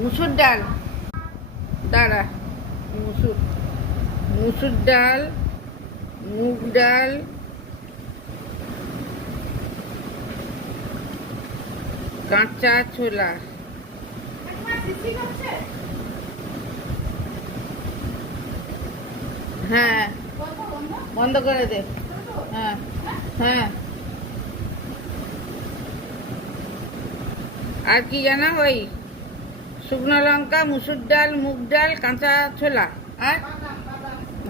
মুসুর ডাল, দাঁড়া, মুসুর মুসুর ডাল, মুগ ডাল, কাঁচা ছোলা, হ্যাঁ বন্ধ করে দে, হ্যাঁ হ্যাঁ। আর কি জানা, ওই শুকনো লঙ্কা, মুসুর ডাল, মুগ ডাল, কাঁচা ছোলা, আর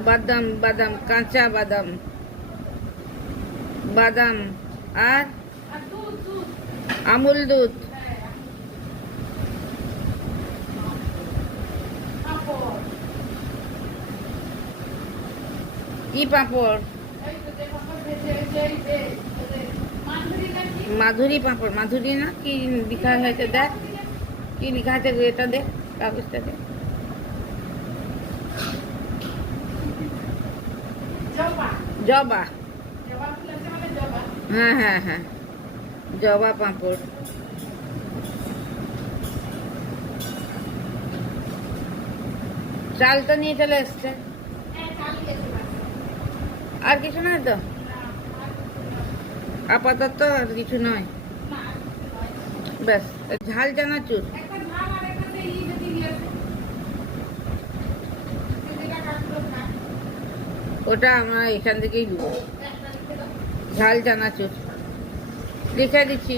বাদাম, বাদাম, কাঁচা বাদাম, বাদাম, আর আমুল দুধ, কি পাঁপড়? মাধুরী পাঁপড়, মাধুরী না কি লেখা হয়েছে, দেখ কি লেখা আছে, এটা দেখ কাগজটা দেখ। জবা, হ্যাঁ হ্যাঁ হ্যাঁ, জবা পাঁপড়। চাল তো নিয়ে চলে এসছে, আর কিছু নয় তো আপাতত, আর কিছু নয়, ব্যাস। ঝাল চানাচুর, ওটা আমরা এখান থেকেই দেবো। ঝাল চানাচুর লিখে দিচ্ছি।